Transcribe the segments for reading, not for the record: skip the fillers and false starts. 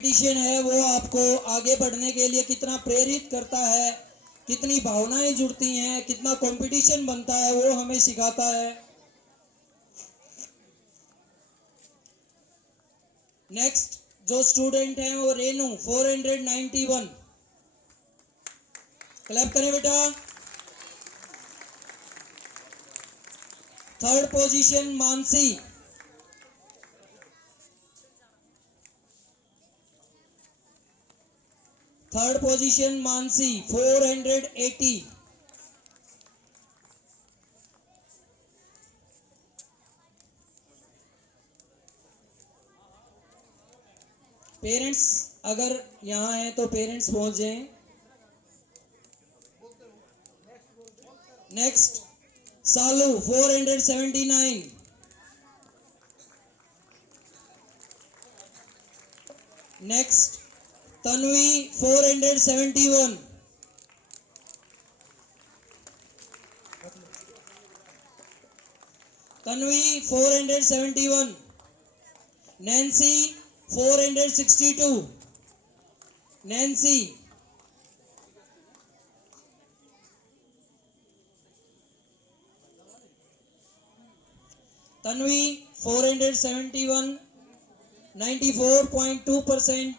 Competition है वो आपको आगे बढ़ने के लिए कितना प्रेरित करता है, कितनी भावनाएं जुड़ती हैं, कितना कंपटीशन बनता है, वो हमें सिखाता है। नेक्स्ट जो स्टूडेंट हैं वो रेनू 491, क्लैप करें बेटा। Third position Mansi, third position Mansi 480। Parents अगर यहाँ हैं तो पेरेंट्स पहुंच जाएं। नेक्स्ट सालू 479, next Tanvi 471, Tanvi 471, Nancy 462, Nancy, Tanvi 471, 94.2%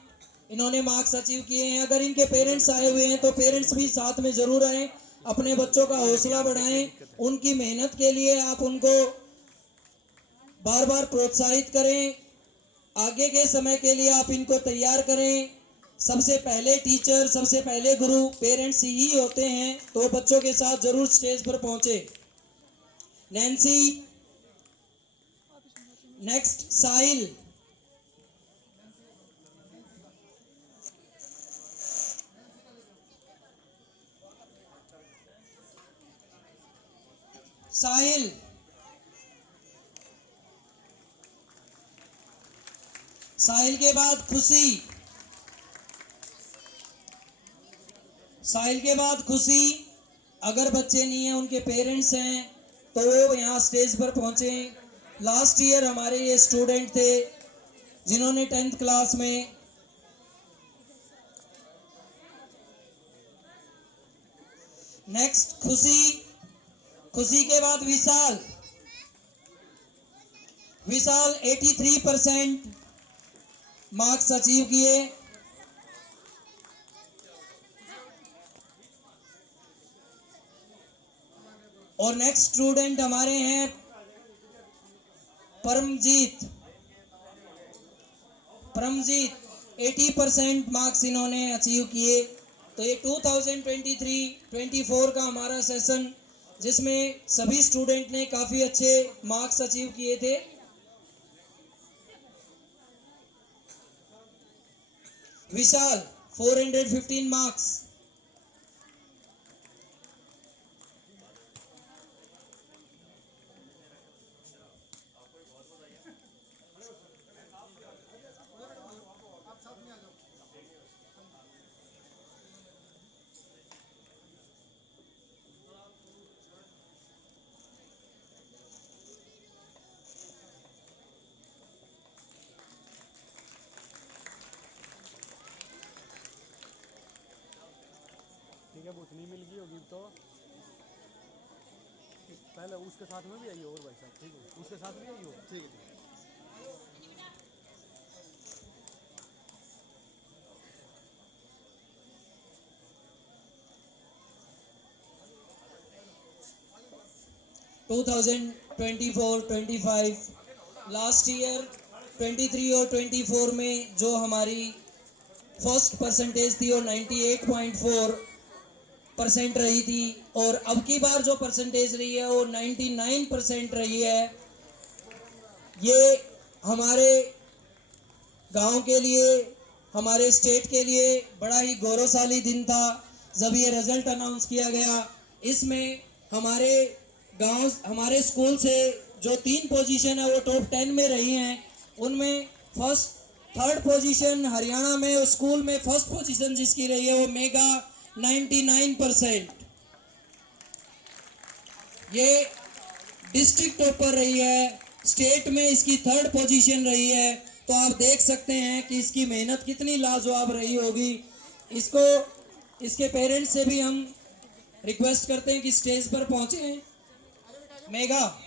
इन्होंने मार्क्स अचीव किए हैं। अगर इनके पेरेंट्स आए हुए हैं तो पेरेंट्स भी साथ में जरूर आए, अपने बच्चों का हौसला बढ़ाएं, उनकी मेहनत के लिए आप उनको बार बार प्रोत्साहित करें, आगे के समय के लिए आप इनको तैयार करें। सबसे पहले टीचर, सबसे पहले गुरु पेरेंट्स ही होते हैं, तो बच्चों के साथ जरूर स्टेज पर पहुंचे। नैन्सी, नेक्स्ट साहिल, साहिल, साहिल के बाद खुशी, साहिल के बाद खुशी। अगर बच्चे नहीं हैं, उनके पेरेंट्स हैं, तो वो यहाँ स्टेज पर पहुंचे। लास्ट ईयर हमारे ये स्टूडेंट थे जिन्होंने 10th क्लास में नेक्स्ट खुशी, खुशी के बाद विशाल, विशाल 83% मार्क्स अचीव किए। और नेक्स्ट स्टूडेंट हमारे हैं परमजीत, परमजीत 80% मार्क्स इन्होंने अचीव किए। तो ये 2023-24 का हमारा सेशन, जिसमें सभी स्टूडेंट ने काफी अच्छे मार्क्स अचीव किए थे। विशाल 415 मार्क्स, ठीक है, वो उतनी मिल गई होगी तो पहले उसके साथ में भी आई हो। और भाई साहब ठीक है, उसके साथ भी आई हो। ठीक है, 2024-25 लास्ट ईयर 23 और 24 में जो हमारी फर्स्ट परसेंटेज थी वो 98.4% रही थी, और अब की बार जो परसेंटेज रही है वो 99% रही है। ये हमारे गांव के लिए, हमारे स्टेट के लिए बड़ा ही गौरवशाली दिन था जब ये रिजल्ट अनाउंस किया गया। इसमें हमारे गांव, हमारे स्कूल से जो 3 पोजीशन है वो टॉप 10 में रही हैं। उनमें फर्स्ट, थर्ड पोजीशन हरियाणा में स्कूल में फर्स्ट पोजीशन जिसकी रही है वो मेगा 99%। ये डिस्ट्रिक्ट टॉपर रही है, स्टेट में इसकी थर्ड पोजीशन रही है। तो आप देख सकते हैं कि इसकी मेहनत कितनी लाजवाब रही होगी। इसको इसके पेरेंट्स से भी हम रिक्वेस्ट करते हैं कि स्टेज पर पहुंचे। मेगा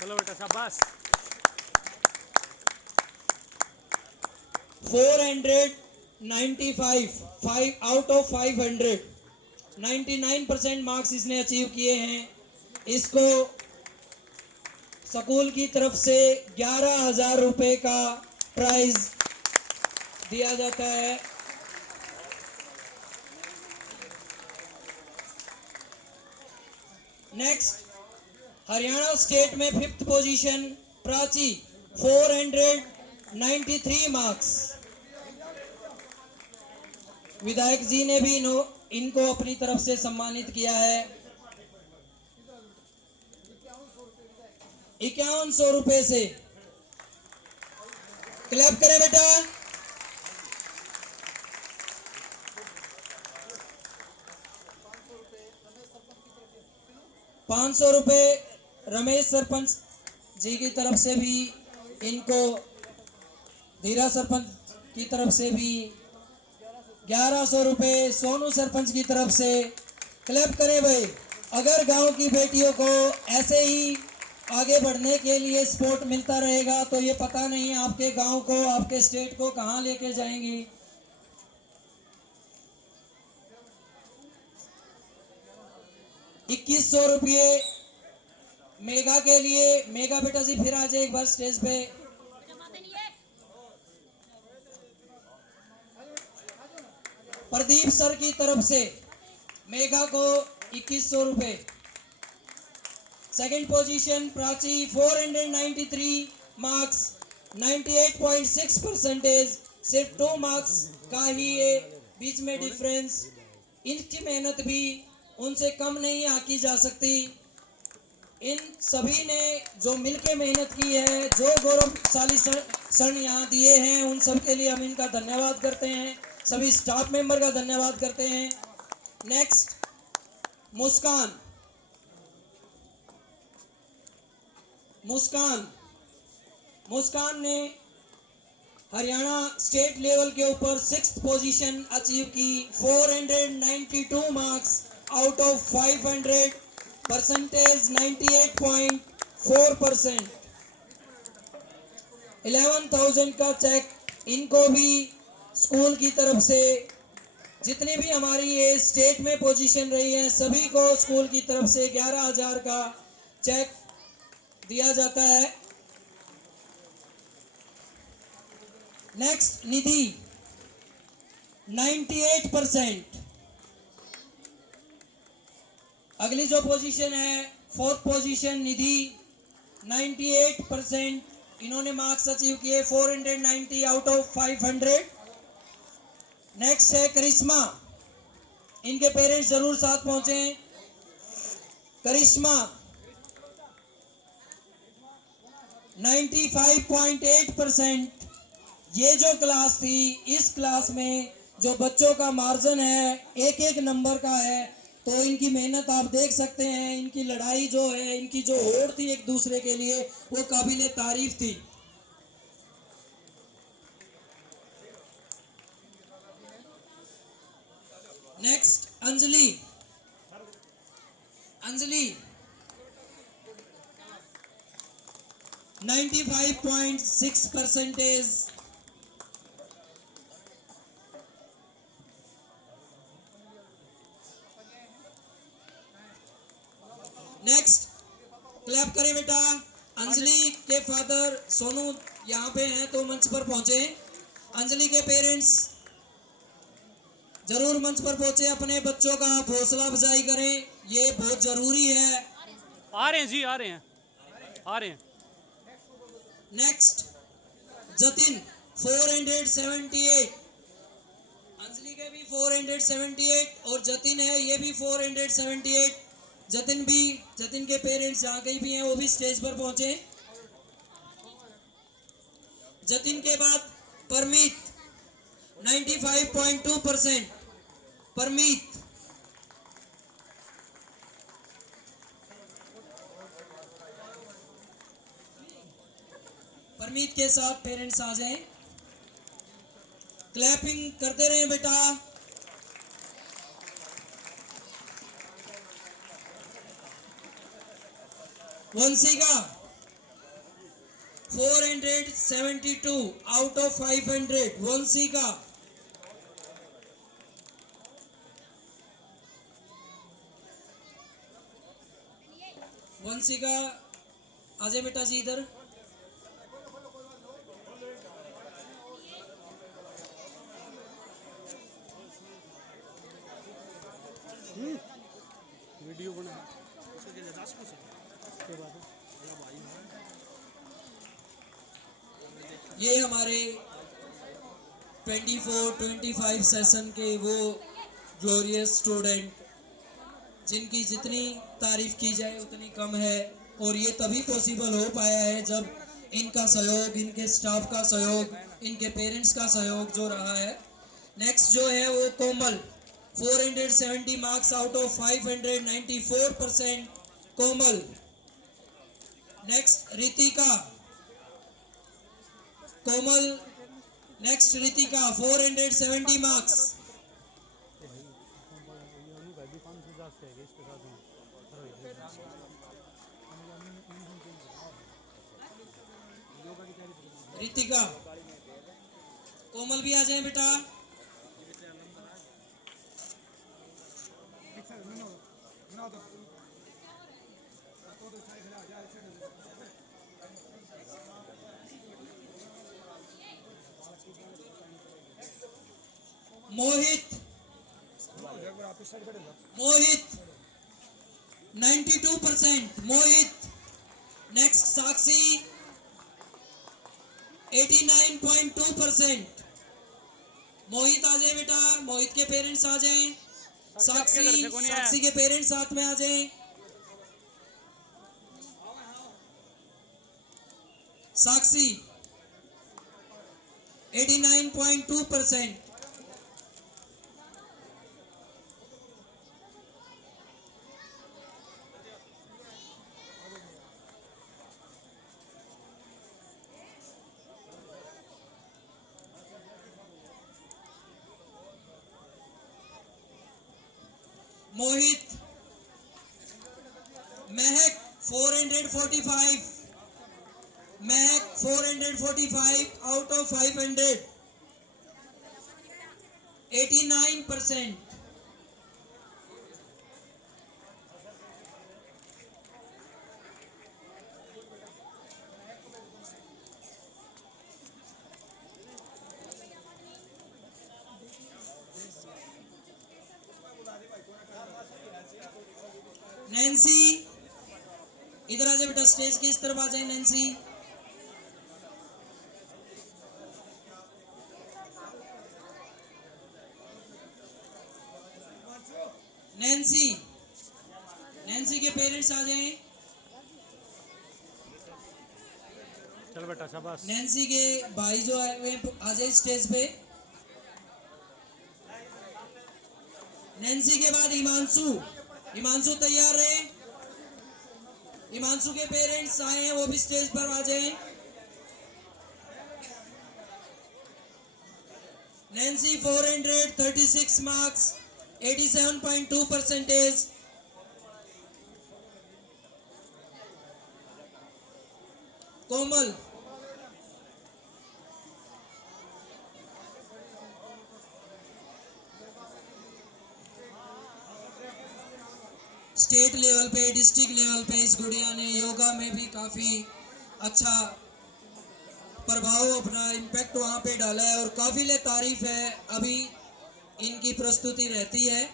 चलो बेटा शाबाश। 495 5 आउट ऑफ 500 99% मार्क्स इसने अचीव किए हैं। इसको स्कूल की तरफ से 11,000 रुपए का प्राइज दिया जाता है। नेक्स्ट, हरियाणा स्टेट में 5th पोजीशन प्राची 493 मार्क्स। विधायक जी ने भी इनको अपनी तरफ से सम्मानित किया है 5100 रुपए से। क्लैप करें बेटा। ₹500 रमेश सरपंच जी की तरफ से भी इनको, धीरा सरपंच की तरफ से भी 1100 रुपए सोनू सरपंच की तरफ से। क्लैप करें भाई। अगर गांव की बेटियों को ऐसे ही आगे बढ़ने के लिए सपोर्ट मिलता रहेगा तो ये पता नहीं आपके गांव को, आपके स्टेट को कहां लेके जाएंगी। ₹2100 मेगा के लिए। मेगा बेटा जी फिर आ जाए एक बार स्टेज पे। प्रदीप सर की तरफ से मेगा को 2100 रुपए। Second position Prachi 493 marks 98.6%। सिर्फ 2 मार्क्स का ही ये बीच में डिफरेंस। इनकी मेहनत भी उनसे कम नहीं आकी जा सकती। इन सभी ने जो मिलके मेहनत की है, जो गौरवशाली क्षण यहाँ दिए हैं, उन सब के लिए हम इनका धन्यवाद करते हैं। सभी स्टाफ मेंबर का धन्यवाद करते हैं। नेक्स्ट, मुस्कान। मुस्कान ने हरियाणा स्टेट लेवल के ऊपर 6th पोजीशन अचीव की 492 मार्क्स आउट ऑफ 500। परसेंटेज 98.4%। 11,000 का चेक इनको भी स्कूल की तरफ से। जितनी भी हमारी ये स्टेट में पोजीशन रही है सभी को स्कूल की तरफ से 11,000 का चेक दिया जाता है। नेक्स्ट, निधि 98%। अगली जो पोजीशन है 4th पोजीशन निधि 98%। इन्होंने मार्क्स अचीव किए 490 आउट ऑफ 500। नेक्स्ट है करिश्मा। इनके पेरेंट्स जरूर साथ पहुंचे। करिश्मा 95.8%। ये जो क्लास थी, इस क्लास में जो बच्चों का मार्जिन है एक एक नंबर का है। तो इनकी मेहनत आप देख सकते हैं। इनकी लड़ाई जो है, इनकी जो होड़ थी एक दूसरे के लिए, वो काबिले तारीफ थी। नेक्स्ट, अंजलि 95.6%। नेक्स्ट, क्लैप करें बेटा। अंजलि के फादर सोनू यहाँ पे हैं तो मंच पर पहुंचे। अंजलि के पेरेंट्स जरूर मंच पर पहुंचे, अपने बच्चों का हौसला अफजाई करें, ये बहुत जरूरी है। आ रहे हैं जी, आ रहे हैं। नेक्स्ट, जतिन 478। अंजलि के भी 478 और जतिन है, ये भी 478। जतिन के पेरेंट्स जहाँ कहीं भी हैं वो भी स्टेज पर पहुंचे। जतिन के बाद परमीत 95.2%। परमीत हरमीत के साथ पेरेंट्स आ जाएं, क्लैपिंग करते रहें बेटा। Vanshika 472 out of 500। वंशिका वंशिका आ जाए बेटा जी इधर। वीडियो बना उसके बाद ये हमारे 24-25 सेशन के वो ग्लोरियस स्टूडेंट जिनकी जितनी तारीफ की जाए उतनी कम है, और ये तभी पॉसिबल हो पाया है जब इनका सहयोग, इनके स्टाफ का सहयोग, इनके पेरेंट्स का सहयोग जो रहा है। नेक्स्ट जो है वो Komal 470 marks out of 500, 94% Komal. Next Ritika, Komal next Ritika 470 marks. Ritika, Komal भी आ जाए बेटा। मोहित 92%। मोहित। नेक्स्ट साक्षी 89.2%। मोहित आ जाए बेटा, मोहित के पेरेंट्स आ जाएं। साक्षी के पेरेंट्स साथ में आ जाएं। साक्षी 89.2%। मोहित। महक 445। महक 445 आउट ऑफ 500, 89%। नैन्सी इधर आ जाए बेटा, स्टेज की इस तरफ आ जाए नैन्सी। नैन्सी, नैन्सी के पेरेंट्स आ जाएं। चल बेटा शाबाश। नैन्सी के भाई जो आए हुए हैं आ जाए स्टेज पे। नैन्सी के बाद हिमांशु। हिमांशु तैयार रहे। हिमांशु के पेरेंट्स आए हैं, वो भी स्टेज पर आ जाएं। Nancy 436 marks, 87.2%। कोमल स्टेट लेवल पे, डिस्ट्रिक्ट लेवल पे इस गुड़िया ने योगा में भी काफी अच्छा प्रभाव, अपना इम्पैक्ट वहां पे डाला है और काबिल तारीफ है। अभी इनकी प्रस्तुति रहती है।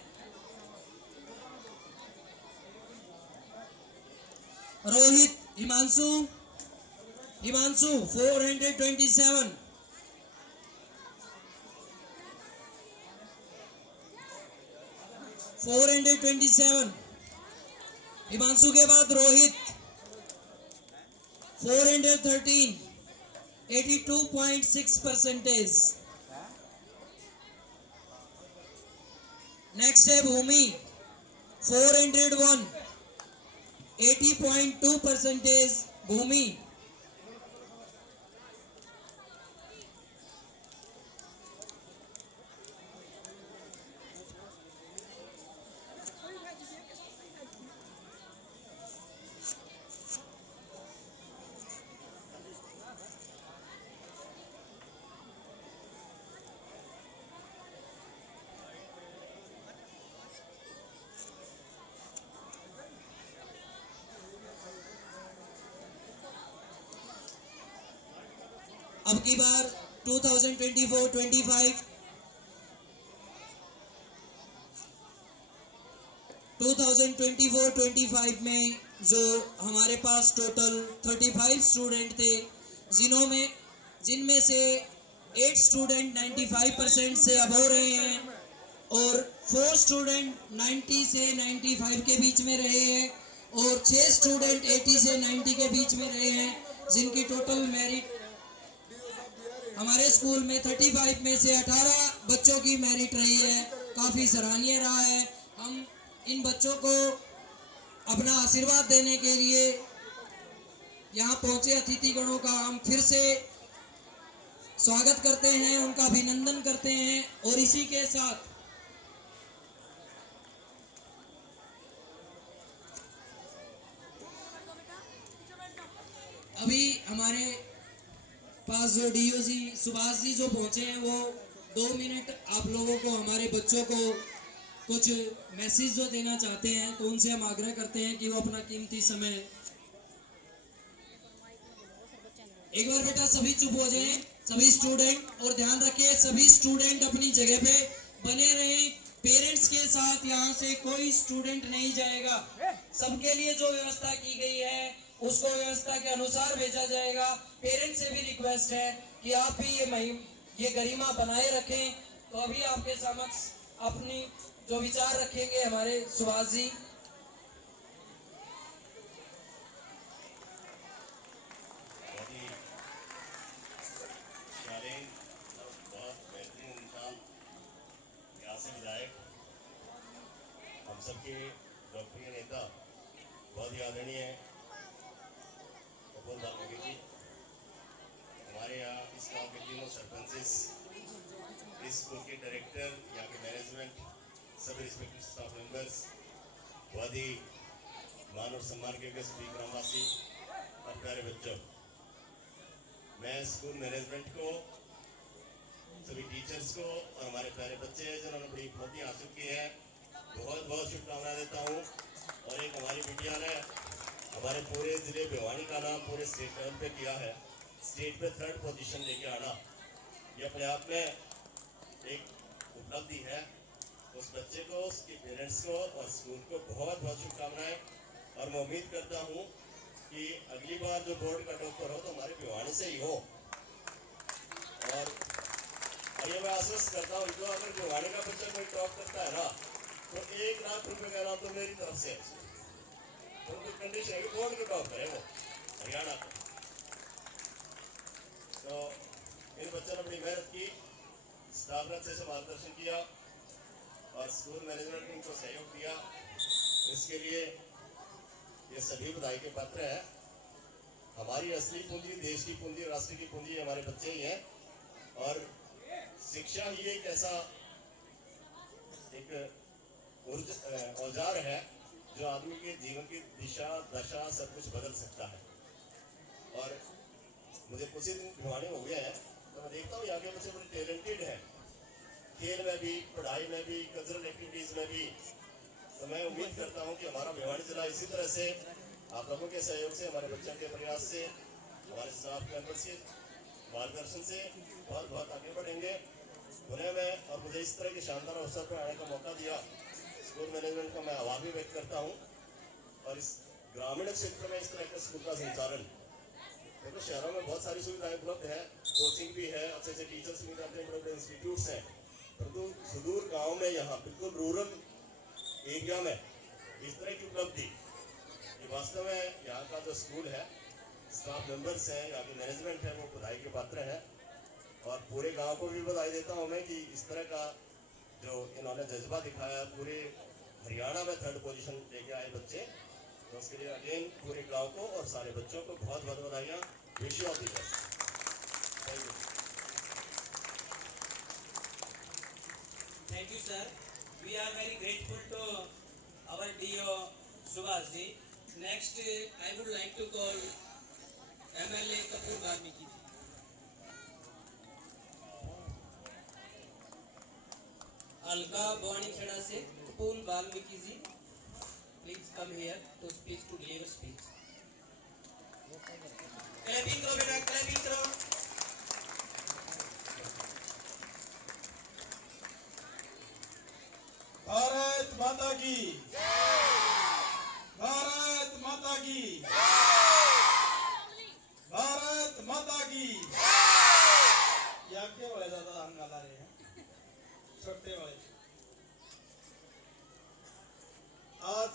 रोहित, हिमांशु 427। हिमांशु के बाद रोहित 413, 82.6%। नेक्स्ट है भूमि 401, 80.2%। भूमि अब की बार 2024-25 2024-25 में जो हमारे पास टोटल 35 स्टूडेंट थे, जिनमें से 8 स्टूडेंट 95% से अबव रहे हैं और 4 स्टूडेंट 90 से 95 के बीच में रहे हैं और 6 स्टूडेंट 80 से 90 के बीच में रहे हैं, जिनकी टोटल मेरिट हमारे स्कूल में 35 में से 18 बच्चों की मेरिट रही है। काफ़ी सराहनीय रहा है। हम इन बच्चों को अपना आशीर्वाद देने के लिए यहाँ पहुंचे अतिथिगणों का हम फिर से स्वागत करते हैं, उनका अभिनंदन करते हैं। और इसी के साथ अभी हमारे पास जो डीओ जी सुभाष जी जो पहुंचे हैं, वो 2 मिनट आप लोगों को, हमारे बच्चों को कुछ मैसेज जो देना चाहते हैं, तो उनसे हम आग्रह करते हैं कि वो अपना कीमती समय। एक बार बेटा सभी चुप हो जाएं, सभी स्टूडेंट, और ध्यान रखिए सभी स्टूडेंट अपनी जगह पे बने रहें। पेरेंट्स के साथ यहाँ से कोई स्टूडेंट नहीं जाएगा। सबके लिए जो व्यवस्था की गई है उसको व्यवस्था के अनुसार भेजा जाएगा। पेरेंट्स से भी रिक्वेस्ट है कि आप भी ये गरिमा बनाए रखें। तो अभी आपके समक्ष अपनी जो विचार रखेंगे हमारे सुभाष जी। बहुत बेहतरीन इंसान, यहाँ से विधायक, हम सबके लोकप्रिय नेता, बहुत ही आदरणीय कपूर बाबू जी, हमारे यहाँ इस गाँव के तीनों सरपंचेस, इस स्कूल के डायरेक्टर, यहाँ के मैनेजमेंट, सब रिस्पेक्टेड स्टाफ मेंबर्स, बहुत ही मान और सम्मान के सभी ग्रामवासी और प्यारे बच्चों, मैं स्कूल मैनेजमेंट को, सभी टीचर्स को और हमारे प्यारे बच्चे हैं जिन्होंने बड़ी उपलब्धि हासिल की है, बहुत बहुत शुभकामनाएं देता हूँ। और एक हमारी बिटिया ने हमारे पूरे ज़िले भिवानी का नाम पूरे स्टेट लेवल पे किया है। स्टेट पे 3rd पोजीशन लेके आना, ये अपने आप में एक उपलब्धि है। उस बच्चे को, उसके पेरेंट्स को और स्कूल को बहुत बहुत शुभकामनाएं। और मैं उम्मीद करता हूँ कि अगली बार जो बोर्ड का टॉपर हो तो हमारे भिवानी से ही हो। और ये मैं आश्वस्त करता हूँ, जो अगर भिवानी का बच्चा कोई टॉप करता है ना, तो 1 लाख रुपए का नाम तो मेरी तरफ से है। तो कोई कंडीशन है कि बोर्ड को टॉप करे वो हरियाणा को। तो इन बच्चों ने बड़ी मेहनत की, स्टाफ ने अच्छे से मार्गदर्शन किया और स्कूल मैनेजमेंट ने इनको सहयोग दिया। इसके लिए ये सभी बधाई के पात्र हैं। हमारी असली पूंजी, देश की पूंजी, राष्ट्र की पूंजी हमारे बच्चे ही हैं। और शिक्षा ही एक ऐसा औजार है जो आदमी के जीवन की दिशा, दशा सब कुछ बदल सकता है। और मुझे कुछ ही दिन भिवानी हो गया है, तो मैं देखता हूँ यहाँ के बच्चे बड़े टैलेंटेड हैं, खेल में भी, पढ़ाई में भी, कल्चरल एक्टिविटीज़ में भी। तो मैं उम्मीद करता हूँ कि हमारा भिवानी जिला इसी तरह से आप लोगों के सहयोग से, हमारे बच्चों के प्रयास से, हमारे स्टाफ मेंबर्स के मार्गदर्शन से बहुत बहुत आगे बढ़ेंगे। उन्हें मैं और मुझे इस तरह के शानदार अवसर पर आने का मौका दिया, स्कूल मैनेजमेंट का मैं आभार भी व्यक्त करता हूँ। और इस ग्रामीण क्षेत्र में इस तरह के स्कूल का संचालन, देखो शहरों में बहुत सारी सुविधाएं उपलब्ध है, कोचिंग भी है, अच्छे अच्छे टीचर्स भी जाते हैं, बड़े बड़े इंस्टीट्यूट्स हैं, परंतु सुदूर गाँव में, यहाँ बिल्कुल रूरल एरिया में इस तरह की उपलब्धि, ये वास्तव में यहाँ का जो स्कूल है, स्टाफ मेंबर्स हैं, यहाँ की मैनेजमेंट है, वो बधाई के पात्र है। और पूरे गांव को भी बधाई देता हूँ मैं कि इस तरह का जो इन्होंने जज्बा दिखाया, पूरे हरियाणा में 3rd पोजीशन लेके आए बच्चे, तो उसके लिए अगेन पूरे गांव को और सारे बच्चों को बहुत बहुत बधाइयाँ। Wish you all the best. Thank you. Thank you, sir. We are very grateful to our DO Subhash ji. Next, I would like to call MLA Kapur Varmiki ji. Alka Bwani Kheda se Kapur Varmiki ji, please come here to speak, to deliver speech. Clapping karo beta, clapping karo. की, भारत माता की, भारत माता की। ये आगे वाले ज्यादा हंगामा ला रहे हैं, छोटे वाले। आज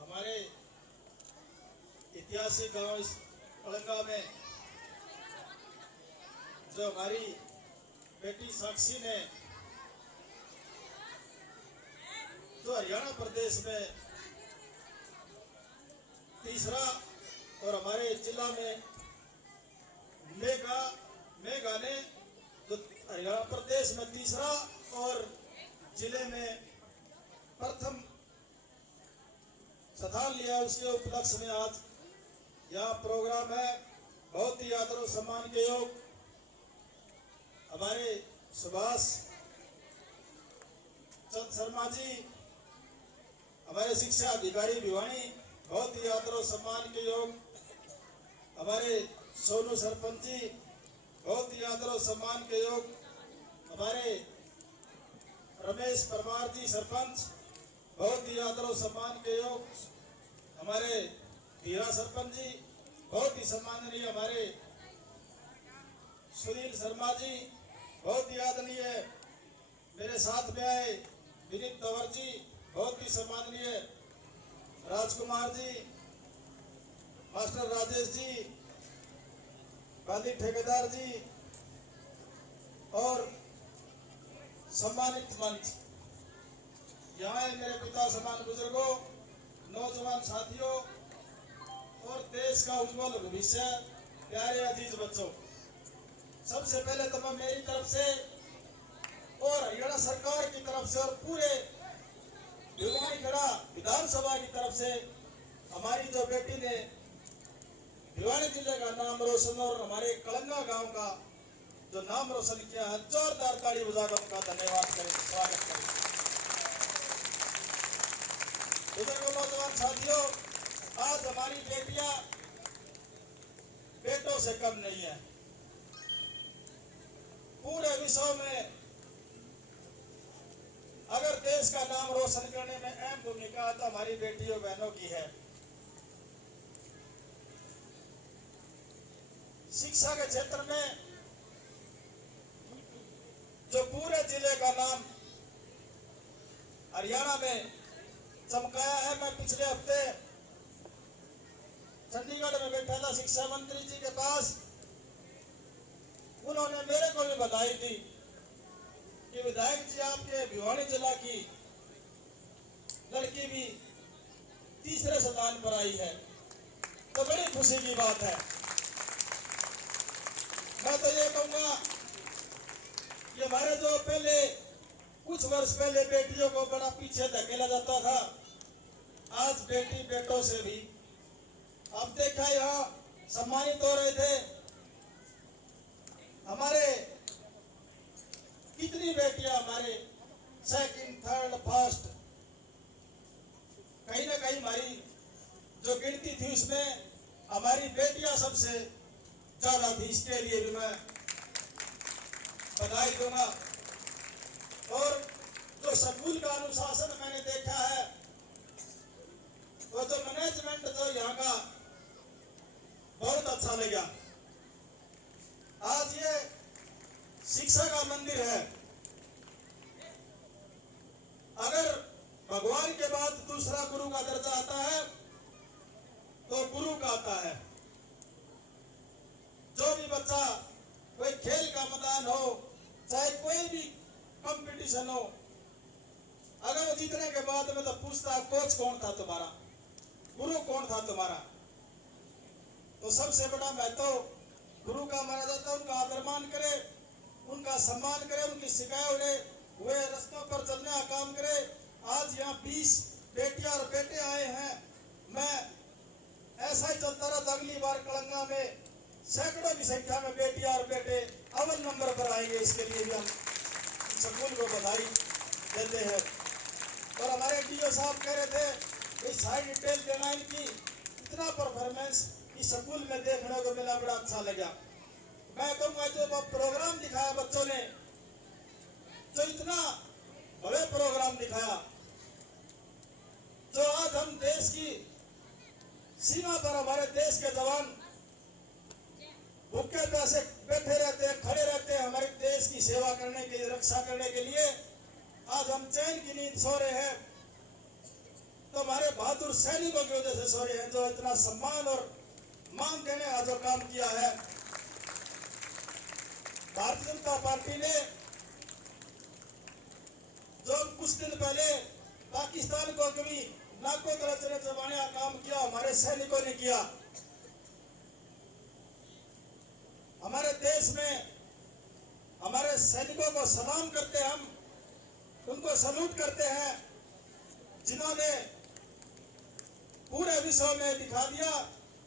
हमारे ऐतिहासिक गांव इस कलंगा में जो हमारी बेटी साक्षी ने जो हरियाणा प्रदेश में तीसरा और हमारे जिला में मेघा ने जो हरियाणा प्रदेश में तीसरा और जिले में प्रथम स्थान लिया, उसके उपलक्ष्य में आज यहाँ प्रोग्राम है। बहुत ही आदर और सम्मान के योग हमारे सुभाष चंद शर्मा जी, हमारे शिक्षा अधिकारी भिवानी, बहुत ही आदर और सम्मान के योग हमारे सोनू सरपंच जी, बहुत ही आदर और सम्मान के योग हमारे रमेश परमार जी सरपंच, बहुत ही आदर और सम्मान के योग हमारे धीरा सरपंच जी, बहुत ही सम्माननीय हमारे सुनील शर्मा जी, बहुत ही आदरणीय मेरे साथ में आए विनीत तंवर जी, बहुत ही सम्माननीय राजकुमार जी, मास्टर राजेश जी, बाली ठेकेदार जी और सम्मानित मंच, यहाँ है मेरे पिता समान बुजुर्गों, नौजवान साथियों और देश का उज्जवल भविष्य, प्यारे अजीज बच्चों। सबसे पहले तो मैं मेरी तरफ से और हरियाणा सरकार की तरफ से और पूरे भिवानीगढ़ विधानसभा की तरफ से हमारी जो बेटी ने भिवानी जिले का नाम रोशन और हमारे कलंगा गांव का जो नाम रोशन किया है, जोरदार ताली बजाकर उनका धन्यवाद करें, स्वागत करें। बुजुर्गों, नौजवान साथियों, आज हमारी बेटियां बेटों से कम नहीं है। पूरे विश्व में अगर देश का नाम रोशन करने में अहम भूमिका तो हमारी बेटियों बहनों की है। शिक्षा के क्षेत्र में जो पूरे जिले का नाम हरियाणा में चमकाया है, मैं पिछले हफ्ते चंडीगढ़ में बैठा था शिक्षा मंत्री जी के पास, उन्होंने मेरे को भी बधाई दी कि विधायक जी आपके भिवानी जिला की लड़की भी तीसरे स्थान पर आई है, तो बड़ी खुशी की बात है। मैं तो ये कहूंगा कि हमारे जो पहले कुछ वर्ष पहले बेटियों को बड़ा पीछे धकेला जाता था, आज बेटी बेटों से भी आप देखा यहाँ सम्मानित हो रहे थे हमारे कितनी बेटियां हमारे सेकंड थर्ड फर्स्ट, कहीं ना कहीं हमारी जो गिनती थी उसमें हमारी बेटियां सबसे ज्यादा थी, इसके लिए भी मैं बधाई दूंगा। और जो स्कूल का अनुशासन मैंने देखा है, वो जो मैनेजमेंट जो यहाँ का बहुत अच्छा लगा। आज ये शिक्षा का मंदिर है। अगर भगवान के बाद दूसरा गुरु का दर्जा आता है तो गुरु का आता है। जो भी बच्चा कोई खेल का मैदान हो, चाहे कोई भी कंपटीशन हो, अगर वो जीतने के बाद में तो पूछता कोच कौन था तुम्हारा, गुरु कौन था तुम्हारा, तो सबसे बड़ा महत्व गुरु का माना जाता है। उनका आदर मान करे, उनका सम्मान करे, उनकी शिकायत उन्हें हुए रास्तों पर चलने का काम करे। आज यहाँ 20 बेटियां और बेटे आए हैं। मैं ऐसा ही चलता रहा, अगली बार कलंगा में सैकड़ों की संख्या में बेटियां और बेटे अव्वल नंबर पर आएंगे। इसके लिए भी हम स्कूल को बधाई देते हैं। और हमारे डीओ साहब कह रहे थे इस हाई डिटेल देना, इनकी इतना परफॉर्मेंस इस स्कूल में देखने को मिला, बड़ा अच्छा लगा। मैं कहूँगा जो प्रोग्राम दिखाया बच्चों ने, जो इतना भव्य प्रोग्राम दिखाया। जो आज हम देश की सीमा पर हमारे देश के जवान भूखे प्यासे बैठे रहते हैं, खड़े रहते हैं हमारे देश की सेवा करने के लिए, रक्षा करने के लिए। आज हम चैन की नींद सो रहे हैं तो हमारे बहादुर सैनिकों की वजह से सो रहे हैं, जो इतना सम्मान और मान देने का जो काम किया है। भारतीय जनता पार्टी ने जो कुछ दिन पहले पाकिस्तान को कभी नाकों तले जमाने का काम किया, हमारे सैनिकों ने किया। हमारे देश में हमारे सैनिकों को सलाम करते हैं, हम उनको सल्यूट करते हैं, जिन्होंने पूरे विश्व में दिखा दिया।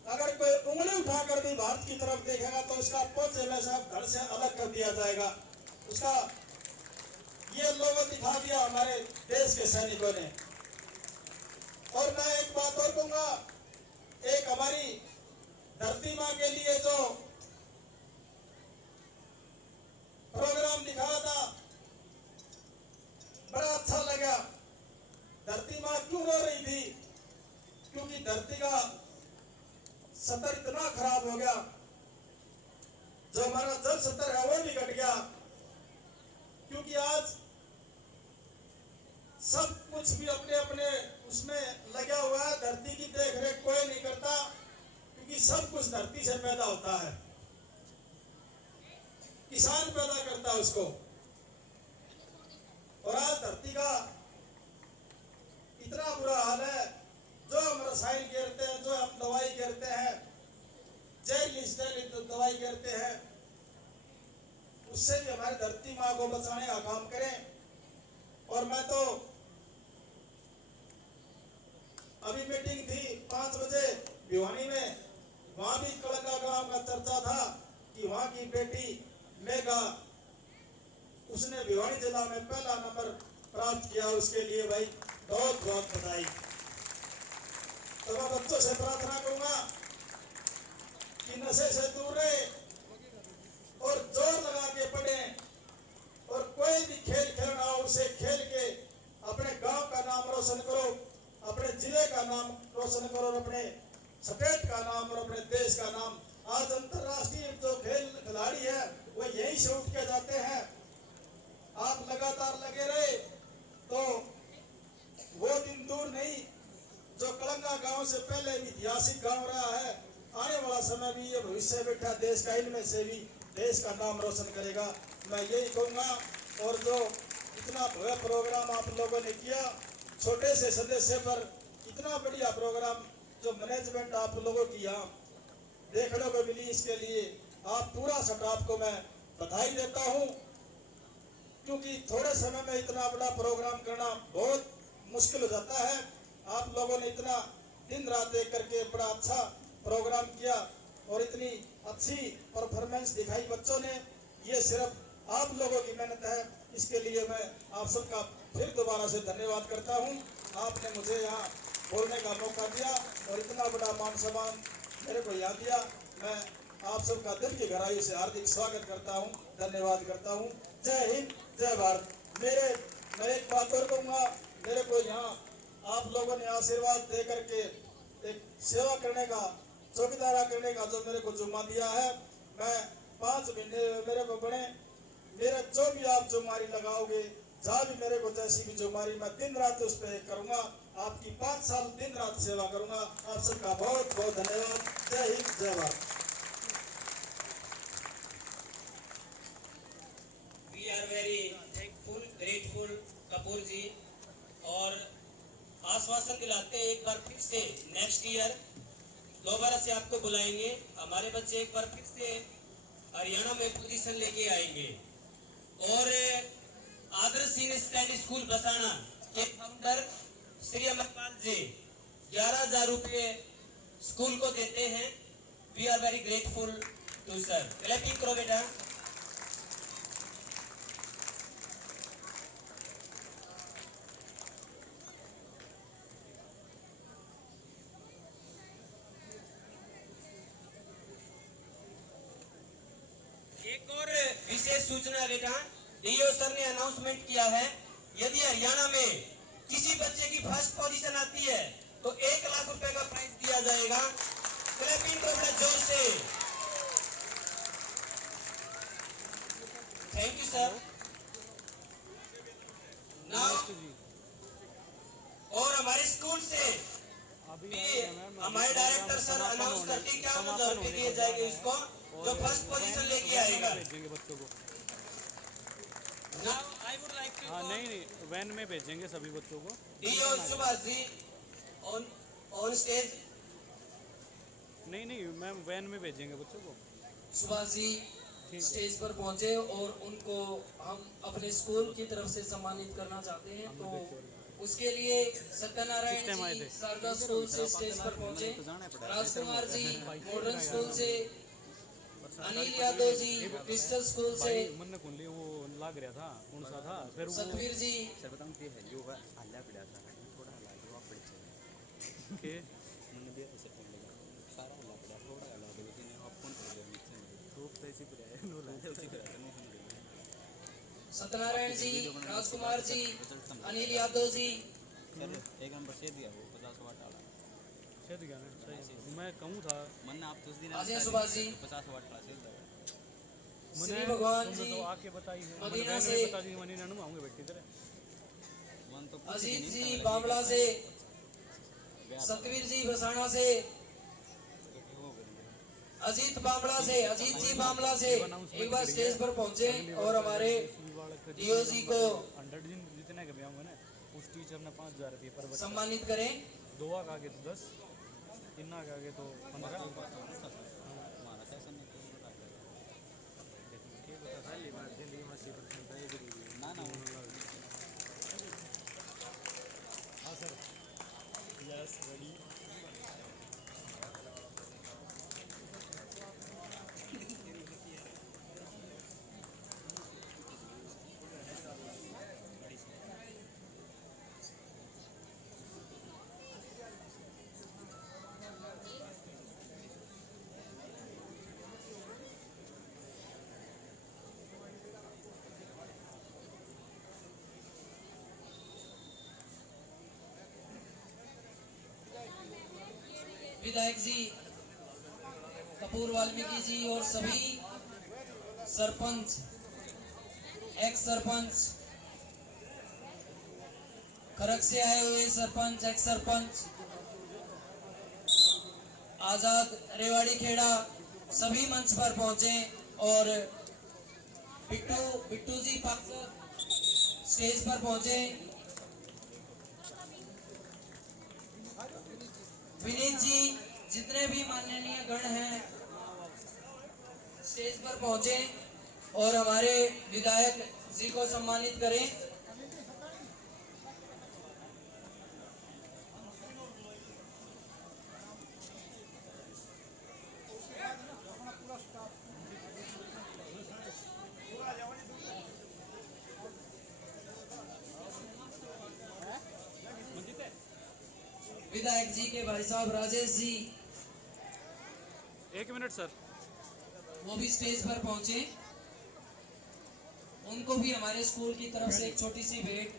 अगर कोई उंगली उठाकर भी भारत की तरफ देखेगा तो उसका पोते में से घर से अलग कर दिया जाएगा। उसका ये लोगो दिखा दिया हमारे देश के सैनिकों ने। और मैं एक बात और कहूंगा, एक हमारी धरती मां के लिए जो प्रोग्राम दिखाया था, बड़ा अच्छा लगा। धरती मां क्यों रो रही थी? क्योंकि धरती का स्तर इतना खराब हो गया, जो हमारा जल स्तर है वो भी घट गया। क्योंकि आज सब कुछ भी अपने अपने उसमें लगा हुआ है, धरती की देख रेख कोई नहीं करता, क्योंकि सब कुछ धरती से पैदा होता है, किसान पैदा करता है उसको। और आज धरती का इतना बुरा हाल है, जो हम रसायन गिरते हैं, जो हम दवाई गिरते हैं, जहरीली दवाई गिरते हैं, उससे भी हमारी धरती मां को बचाने का काम करें। और मैं तो अभी मीटिंग थी 5 बजे भिवानी में, वहां भी कलंगा गांव का चर्चा था कि वहां की बेटी मेघा, उसने भिवानी जिला में पहला नंबर प्राप्त किया। उसके लिए भाई बहुत बहुत बधाई। तो मैं बच्चों से प्रार्थना करूंगा कि नशे से दूर रहे और जोर लगा के पढ़े, और कोई भी खेल खेलना हो उसे खेल के अपने गांव का नाम रोशन करो, अपने जिले का नाम रोशन करो, और अपने स्टेट का नाम और अपने देश का नाम। आज अंतरराष्ट्रीय जो खेल खिलाड़ी है वो यहीं से उठ के जाते हैं। आप लगातार लगे रहे तो वो दिन दूर नहीं जो कलंगा गांव से पहले ऐतिहासिक गांव रहा है। आने वाला समय भी ये भविष्य बैठा देश का, इनमें से भी देश का नाम रोशन करेगा। मैं यही कहूँगा। और जो इतना भव्य प्रोग्राम आप लोगों ने किया, छोटे से सदस्य पर इतना बढ़िया प्रोग्राम, जो मैनेजमेंट आप लोगों की यहाँ देखने को मिली, इसके लिए आप पूरा स्टाफ को मैं बधाई देता हूँ। क्योंकि थोड़े समय में इतना बड़ा प्रोग्राम करना बहुत मुश्किल हो जाता है। आप लोगों ने इतना दिन रात एक करके बड़ा अच्छा प्रोग्राम किया और इतनी अच्छी परफॉर्मेंस दिखाई बच्चों ने। ये सिर्फ आप लोगों की मेहनत है, इसके लिए मैं आप सबका फिर दोबारा से धन्यवाद करता हूँ। आपने मुझे यहाँ बोलने का मौका दिया और इतना बड़ा मान सम्मान मेरे को याद दिया। मैं आप सबका दिल की गहराई से हार्दिक स्वागत करता हूँ, धन्यवाद करता हूँ। जय हिंद, जय भारत। मैं एक बात और कहूँगा, मेरे को यहाँ आप लोगों ने आशीर्वाद दे करके एक सेवा करने का, चौकीदारा करने का जो मेरे को जुम्मा दिया है, मैं 5 महीने मेरे को बने, मेरा जो भी आप जुम्मारी लगाओगे, जहाँ भी मेरे को जैसी भी जुम्मारी, मैं दिन रात उस पर करूँगा। आपकी 5 साल दिन रात सेवा करूँगा। आप सबका बहुत बहुत धन्यवाद। जय हिंद, जय Bharat. We are very thankful, grateful Kapoor जी, और आश्वासन दिलाते एक बार फिर से नेक्स्ट ईयर दोबारा से आपको बुलाएंगे। हमारे बच्चे एक बार फिर से हरियाणा में पोजीशन लेके आएंगे। और आदर्श सीनियर सेकेंडरी स्कूल बसाना के फाउंडर श्री अमरपाल जी 11,000 रुपये स्कूल को देते हैं। We are very grateful to sir. Clapping करो बेटा। एक और विशेष सूचना बेटा, डीओ सर ने अनाउंसमेंट किया है यदि हरियाणा में किसी बच्चे की फर्स्ट पोजीशन आती है तो 1 लाख रुपए का प्राइज दिया जाएगा। क्लैपिंग को बड़े जोर से। Thank you sir. नाउ और हमारे स्कूल से अभी भी हमारे डायरेक्टर सर अनाउंस करके क्या रुपए दिए जाएंगे इसको जो फर्स्ट पोजीशन लेके आएगा। भेजेंगे बच्चों को। Now I would like to हाँ नहीं वैन में भेजेंगे सभी बच्चों को। DO Subhash ji on stage. नहीं मैम वैन में भेजेंगे बच्चों को। सुभाष जी स्टेज पर पहुंचे और उनको हम अपने स्कूल की तरफ से सम्मानित करना चाहते हैं। तो उसके लिए सत्यनारायण जी शारदा स्कूल से स्टेज पर पहुंचे, राजकुमार जी मॉडर्न स्कूल से, अनिल यादव जी डिजिटल स्कूल से, मन ने कुंडली वो लग रहा था कौन सा था फिर वो सतवीर जी के सत्यनारायण जी, राजकुमार जी, अनिल यादव जी, एक नंबर से दिया वो 50 वाट वाला शायद क्या ना सही मैं कहूँ था मन आप तो उस दिन अजय सुभाष जी, 50 वाट वाला सेल था श्री भगवान तुमने जी, तो आके बताई है मदीना मैंने से, बता दी मनी नानू आऊंगे बैठी तेरे मन तो अजीत जी बामला से, सतवीर जी बसाना से, अजीत बामला से, अजीत जी बामला से एक बार स्टेज पर पहुंचे और हमारे डीओ जी को 100 दिन जितने के भी आऊंगे ना उस टीचर ने 5000 रुपये पर बच्चा सम्मानित करें। 2 का आगे तो 10 3 का आगे तो 15 हमारा सेशन में तो बता ना ना विधायक जी कपूर वाल्मीकि जी और सभी सरपंच, एक्स सरपंच, खरक से आए हुए सरपंच, एक्स सरपंच, आजाद रेवाड़ी खेड़ा सभी मंच पर पहुंचे और बिट्टू जी पार्षद स्टेज पर पहुंचे, विनीत जी, जितने भी माननीय गण हैं स्टेज पर पहुंचे और हमारे विधायक जी को सम्मानित करें। विधायक जी के भाई साहब राजेश जी 1 मिनट सर वो भी स्टेज पर पहुंचे, उनको भी हमारे स्कूल की तरफ से एक छोटी सी भेंट।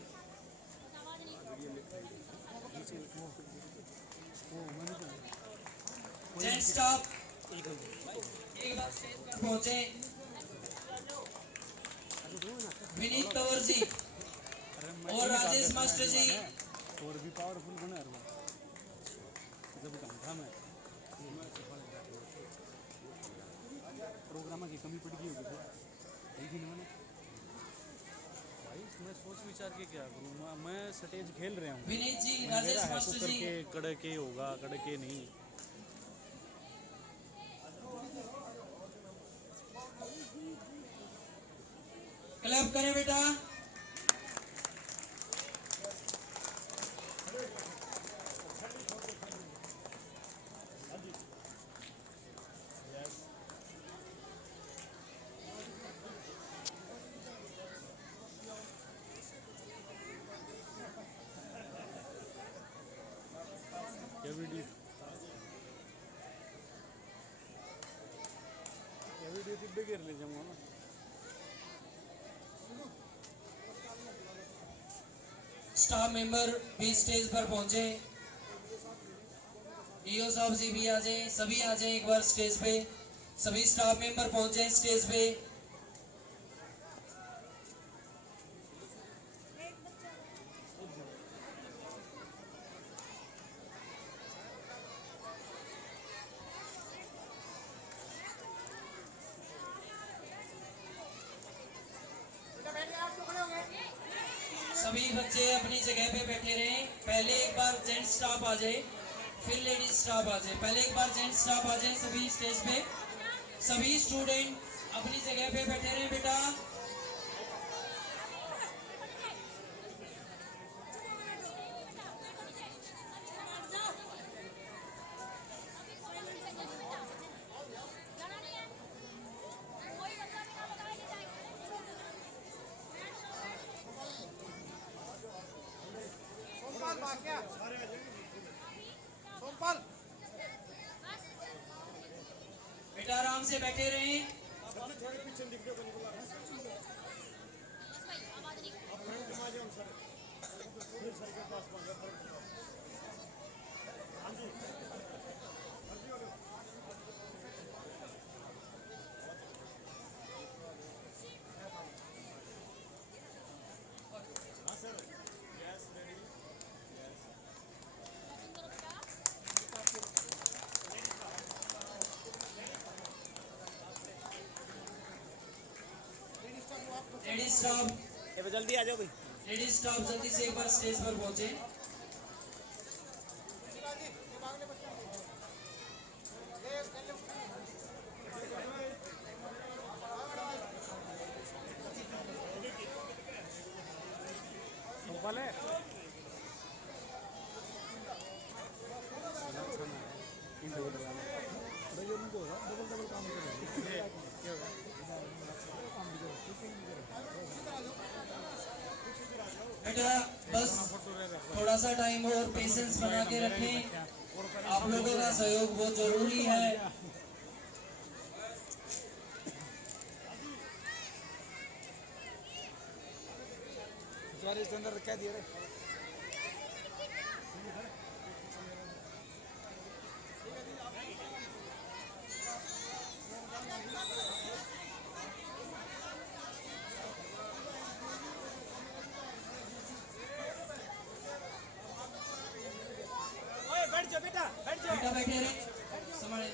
जेंट स्टाफ एक बार स्टेज पर पहुंचे, विनीत तंवर जी और राजेश मास्टर जी। और भी पावरफुल बना है वो जब काम था मैं प्रोग्राम की कमी पड़ गई होगी सर लेकिन मैंने भाई मैं सोच विचार के क्या करूँ मैं स्टेज खेल रहा हूँ विनीत जी, मेरा राजेश है मास्टर कुकर जी, के कड़के होगा कड़के नहीं क्लैप करें बेटा। क्या वीडियो तिब्बे घेर ले जाऊंगा ना स्टाफ मेंबर भी स्टेज पर पहुंचे। ईओ साहब जी भी आ जाएं, सभी आ जाएं एक बार स्टेज पे। सभी स्टाफ मेंबर पहुंचे स्टेज पे। सभी बच्चे अपनी जगह पे बैठे रहें। पहले एक बार जेंट्स स्टाफ आ जाए, फिर लेडीज स्टाफ आ जाए। पहले एक बार जेंट्स स्टाफ आ जाए सभी स्टेज पे। सभी स्टूडेंट अपनी जगह पे बैठे रहें बेटा। बेटा आराम से बैठे रहें। लेडीज स्टाफ जल्दी आ जाओ भाई। लेडीज स्टाफ जल्दी से एक बार स्टेज पर पहुंचे। बेटा बस थोड़ा सा टाइम और पेशेंस बना के रखें। आप लोगों का सहयोग बहुत जरूरी है। इसके अंदर क्या दिया रे? बेटा बैठे रहे, संभाले।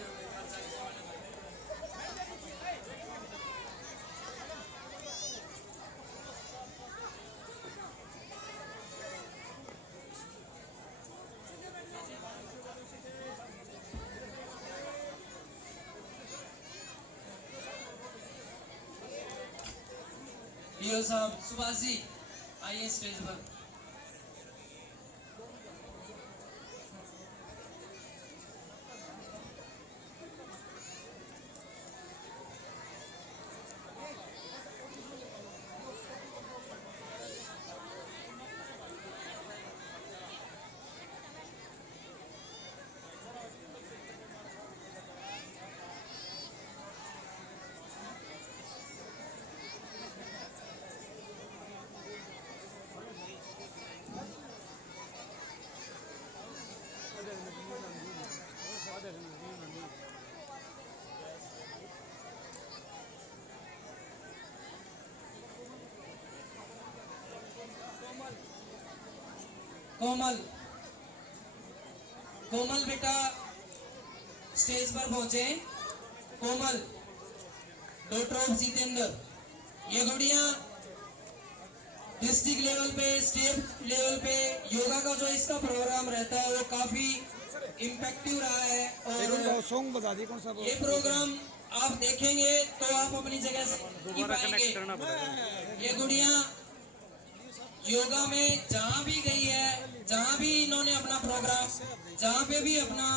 ईओ साहब सुभाष जी आइए स्टेज पर। कोमल कोमल बेटा स्टेज पर पहुंचे। कोमल डॉक्टर ऑफ जितेंद्र, ये गुड़िया डिस्ट्रिक्ट लेवल पे, स्टेट लेवल पे योगा का जो इसका प्रोग्राम रहता है वो काफी इम्पैक्टिव रहा है। और सॉन्ग बता दी कौन सा? ये प्रोग्राम आप देखेंगे तो आप अपनी जगह से नहीं पाएंगे। ये गुड़िया योगा में जहाँ भी गई है, जहाँ भी इन्होंने अपना प्रोग्राम, जहाँ पे भी अपना